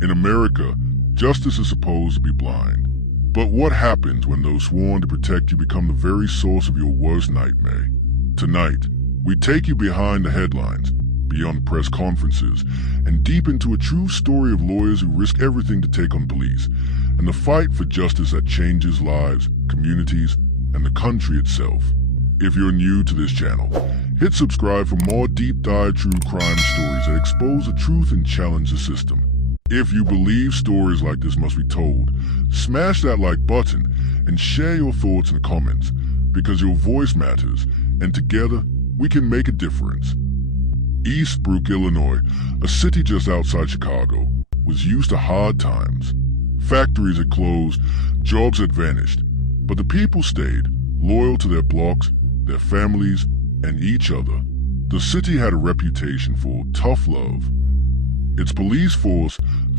In America, justice is supposed to be blind. But what happens when those sworn to protect you become the very source of your worst nightmare? Tonight, we take you behind the headlines, beyond press conferences, and deep into a true story of lawyers who risk everything to take on police, and the fight for justice that changes lives, communities, and the country itself. If you're new to this channel, hit subscribe for more deep dive true crime stories that expose the truth and challenge the system. If you believe stories like this must be told, smash that like button and share your thoughts in the comments, because your voice matters, and together we can make a difference. Eastbrook, Illinois, a city just outside Chicago, was used to hard times. Factories had closed, jobs had vanished, but the people stayed, loyal to their blocks, their families, and each other. The city had a reputation for tough love. Its police force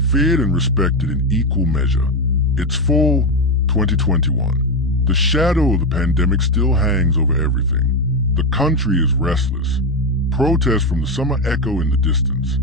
feared and respected in equal measure. It's fall 2021. The shadow of the pandemic still hangs over everything. The country is restless. Protests from the summer echo in the distance.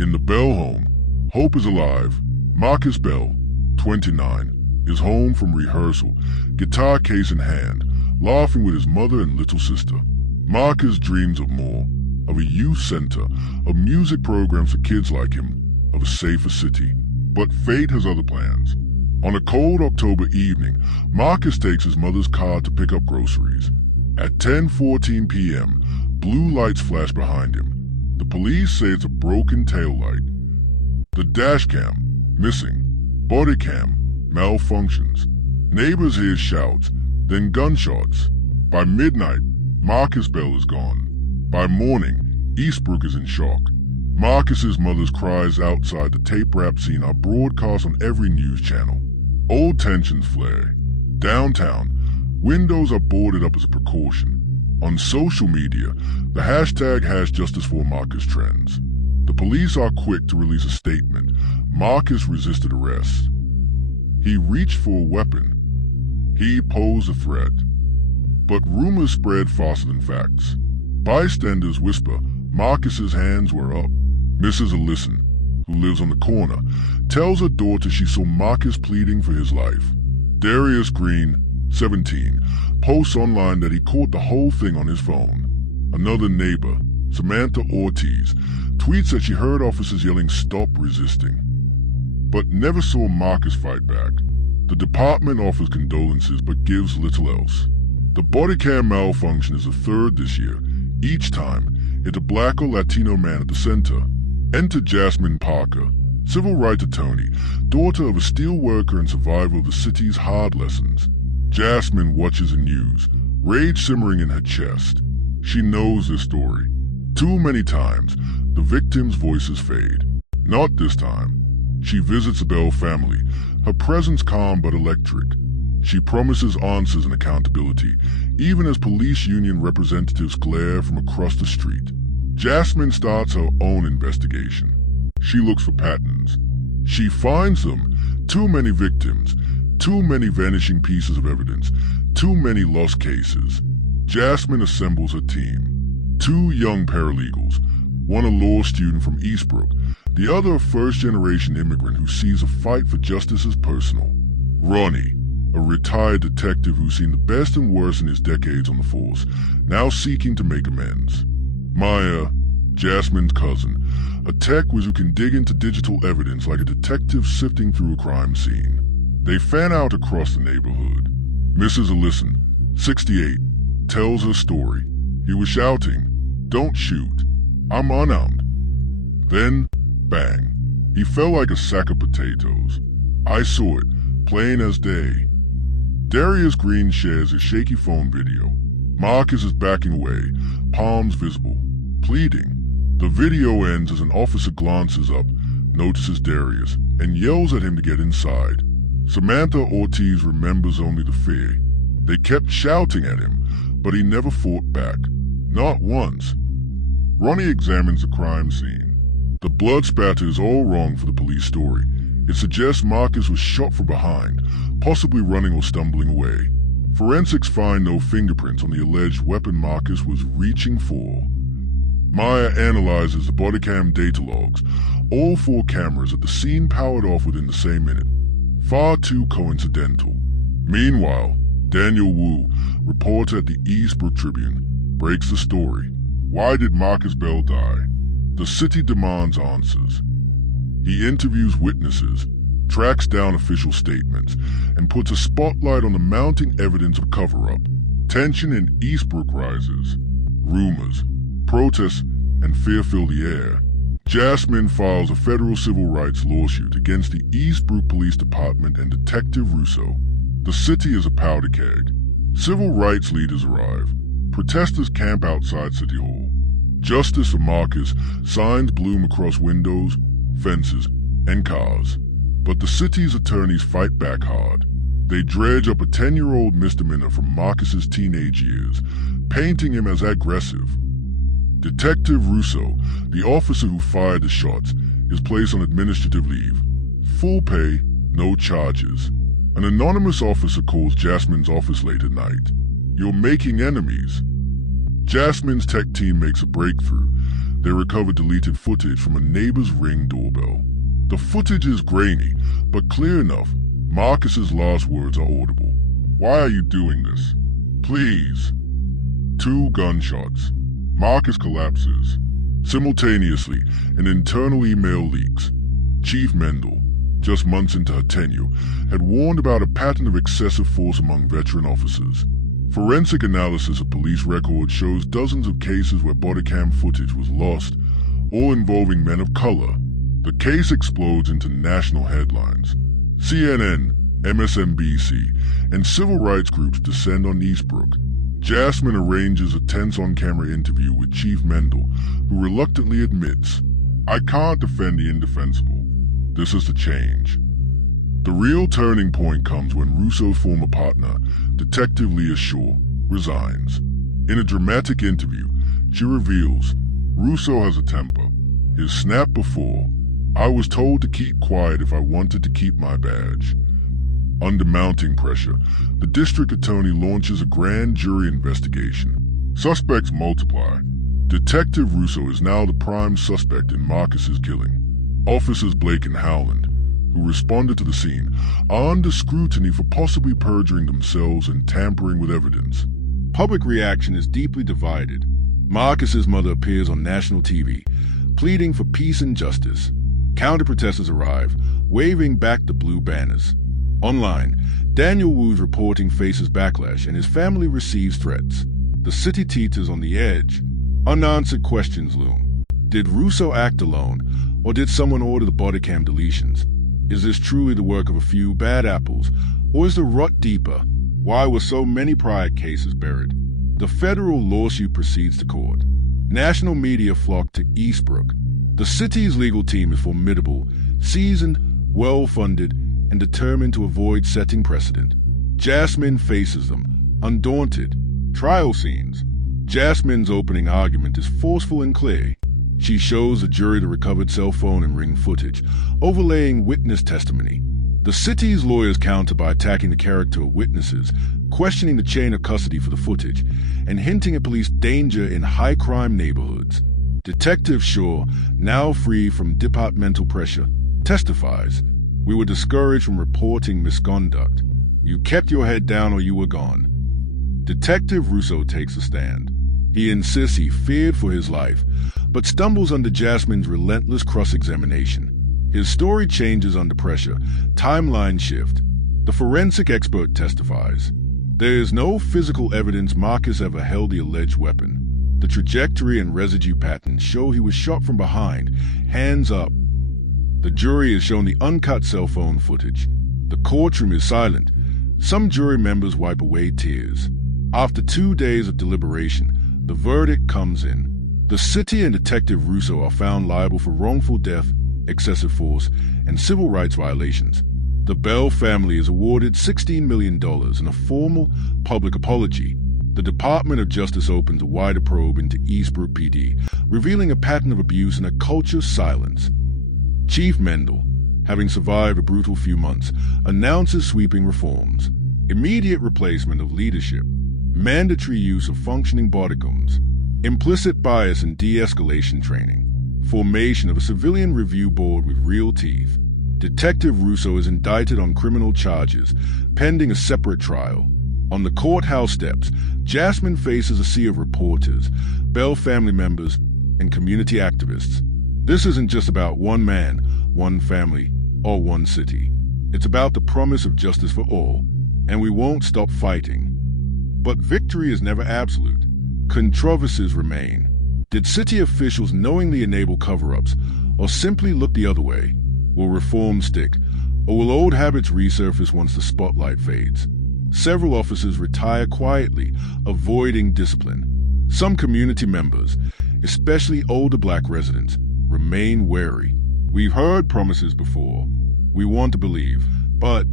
In the Bell home, hope is alive. Marcus Bell, 29, is home from rehearsal, guitar case in hand, laughing with his mother and little sister. Marcus dreams of more, of a youth center, of music programs for kids like him, of a safer city. But fate has other plans. On a cold October evening, Marcus takes his mother's car to pick up groceries. At 10:14 p.m., blue lights flash behind him. The police say it's a broken taillight. The dash cam, missing. Bodycam, malfunctions. Neighbors hear shouts, then gunshots. By midnight, Marcus Bell is gone. By morning, Eastbrook is in shock. Marcus's mother's cries outside the tape-wrap scene are broadcast on every news channel. Old tensions flare. Downtown, windows are boarded up as a precaution. On social media, the hashtag #JusticeForMarcus trends. The police are quick to release a statement. Marcus resisted arrest. He reached for a weapon. He posed a threat. But rumors spread faster than facts. Bystanders whisper Marcus's hands were up. Mrs. Ellison, who lives on the corner, tells her daughter she saw Marcus pleading for his life. Darius Green, 17, posts online that he caught the whole thing on his phone. Another neighbor, Samantha Ortiz, tweets that she heard officers yelling "Stop resisting," but never saw Marcus fight back. The department offers condolences but gives little else. The Bodycam malfunction is the third this year. Each time, it's a black or Latino man at the center. Enter Jasmine Parker, civil rights attorney, daughter of a steel worker and survivor of the city's hard lessons. Jasmine watches the news, rage simmering in her chest. She knows this story. Too many times, the victims' voices fade. Not this time. She visits the Bell family, her presence calm but electric. She promises answers and accountability, even as police union representatives glare from across the street. Jasmine starts her own investigation. She looks for patterns. She finds them. Too many victims, too many vanishing pieces of evidence, too many lost cases. Jasmine assembles her team. 2 young paralegals, one a law student from Eastbrook, the other a first-generation immigrant who sees a fight for justice as personal. Ronnie, a retired detective who's seen the best and worst in his decades on the force, now seeking to make amends. Maya, Jasmine's cousin, a tech whiz who can dig into digital evidence like a detective sifting through a crime scene. They fan out across the neighborhood. Mrs. Ellison, 68, tells her story. He was shouting, "Don't shoot. I'm unarmed." Then, bang. He fell like a sack of potatoes. I saw it, plain as day. Darius Green shares his shaky phone video. Marcus is backing away, palms visible, pleading. The video ends as an officer glances up, notices Darius, and yells at him to get inside. Samantha Ortiz remembers only the fear. They kept shouting at him, but he never fought back. Not once. Ronnie examines the crime scene. The blood spatter is all wrong for the police story. It suggests Marcus was shot from behind, possibly running or stumbling away. Forensics find no fingerprints on the alleged weapon Marcus was reaching for. Maya analyzes the bodycam data logs. All 4 cameras at the scene powered off within the same minute. Far too coincidental. Meanwhile, Daniel Wu, reporter at the Eastbrook Tribune, breaks the story. Why did Marcus Bell die? The city demands answers. He interviews witnesses, tracks down official statements, and puts a spotlight on the mounting evidence of cover-up. Tension in Eastbrook rises. Rumors, protests, and fear fill the air. Jasmine files a federal civil rights lawsuit against the Eastbrook Police Department and Detective Russo. The city is a powder keg. Civil rights leaders arrive. Protesters camp outside City Hall. Justice for Marcus, signs bloom across windows, fences, and cars. But the city's attorneys fight back hard. They dredge up a 10-year-old misdemeanor from Marcus's teenage years, painting him as aggressive. Detective Russo, the officer who fired the shots, is placed on administrative leave. Full pay, no charges. An anonymous officer calls Jasmine's office late at night. "You're making enemies." Jasmine's tech team makes a breakthrough. They recover deleted footage from a neighbor's Ring doorbell. The footage is grainy, but clear enough. Marcus's last words are audible. "Why are you doing this? Please." 2 gunshots. Marcus collapses. Simultaneously, an internal email leaks. Chief Mendel, just months into her tenure, had warned about a pattern of excessive force among veteran officers. Forensic analysis of police records shows dozens of cases where bodycam footage was lost, all involving men of color. The case explodes into national headlines. CNN, MSNBC, and civil rights groups descend on Eastbrook. Jasmine arranges a tense on-camera interview with Chief Mendel, who reluctantly admits, "I can't defend the indefensible. This is to change." The real turning point comes when Russo's former partner, Detective Leah Shaw, resigns. In a dramatic interview, she reveals, Russo has a temper. His snap before, "I was told to keep quiet if I wanted to keep my badge." Under mounting pressure, the district attorney launches a grand jury investigation. Suspects multiply. Detective Russo is now the prime suspect in Marcus's killing. Officers Blake and Howland, who responded to the scene, are under scrutiny for possibly perjuring themselves and tampering with evidence. Public reaction is deeply divided. Marcus's mother appears on national TV, pleading for peace and justice. Counter-protesters arrive, waving back the blue banners. Online, Daniel Wu's reporting faces backlash and his family receives threats. The city teeters on the edge. Unanswered questions loom. Did Russo act alone, or did someone order the bodycam deletions? Is this truly the work of a few bad apples, or is the rot deeper? Why were so many prior cases buried? The federal lawsuit proceeds to court. National media flock to Eastbrook. The city's legal team is formidable, seasoned, well-funded, and determined to avoid setting precedent. Jasmine faces them, undaunted. Trial scenes. Jasmine's opening argument is forceful and clear. She shows the jury the recovered cell phone and Ring footage, overlaying witness testimony. The city's lawyers counter by attacking the character of witnesses, questioning the chain of custody for the footage, and hinting at police danger in high-crime neighborhoods. Detective Shaw, now free from departmental pressure, testifies, "We were discouraged from reporting misconduct. You kept your head down or you were gone." Detective Russo takes a stand. He insists he feared for his life, but stumbles under Jasmine's relentless cross-examination. His story changes under pressure, timeline shift. The forensic expert testifies. There is no physical evidence Marcus ever held the alleged weapon. The trajectory and residue patterns show he was shot from behind, hands up. The jury is shown the uncut cell phone footage. The courtroom is silent. Some jury members wipe away tears. After 2 days of deliberation, the verdict comes in. The city and Detective Russo are found liable for wrongful death, excessive force, and civil rights violations. The Bell family is awarded $16 million in a formal public apology. The Department of Justice opens a wider probe into Eastbrook PD, revealing a pattern of abuse and a culture of silence. Chief Mendel, having survived a brutal few months, announces sweeping reforms. Immediate replacement of leadership. Mandatory use of functioning bodycams. Implicit bias and de-escalation training. Formation of a civilian review board with real teeth. Detective Russo is indicted on criminal charges, pending a separate trial. On the courthouse steps, Jasmine faces a sea of reporters, Bell family members, and community activists. This isn't just about one man, one family, or one city. It's about the promise of justice for all, and we won't stop fighting. But victory is never absolute. Controversies remain. Did city officials knowingly enable cover-ups, or simply look the other way? Will reform stick, or will old habits resurface once the spotlight fades? Several officers retire quietly, avoiding discipline. Some community members, especially older black residents, remain wary. We've heard promises before. We want to believe, but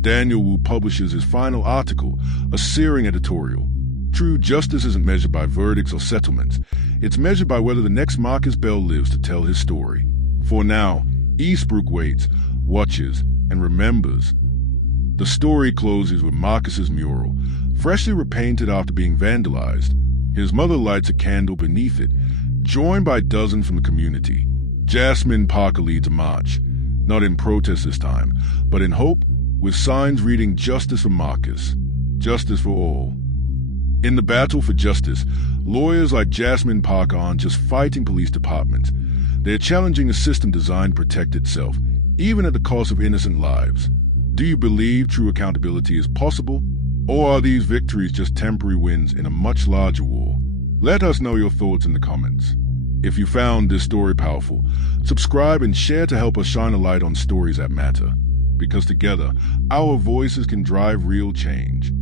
Daniel Wu publishes his final article, a searing editorial. True justice isn't measured by verdicts or settlements. It's measured by whether the next Marcus Bell lives to tell his story. For now, Eastbrook waits, watches, and remembers. The story closes with Marcus's mural, freshly repainted after being vandalized. His mother lights a candle beneath it, joined by dozens from the community. Jasmine Parker leads a march, not in protest this time, but in hope, with signs reading "Justice for Marcus, Justice for All." In the battle for justice, lawyers like Jasmine Parker aren't just fighting police departments. They're challenging a system designed to protect itself, even at the cost of innocent lives. Do you believe true accountability is possible? Or are these victories just temporary wins in a much larger war? Let us know your thoughts in the comments. If you found this story powerful, subscribe and share to help us shine a light on stories that matter. Because together, our voices can drive real change.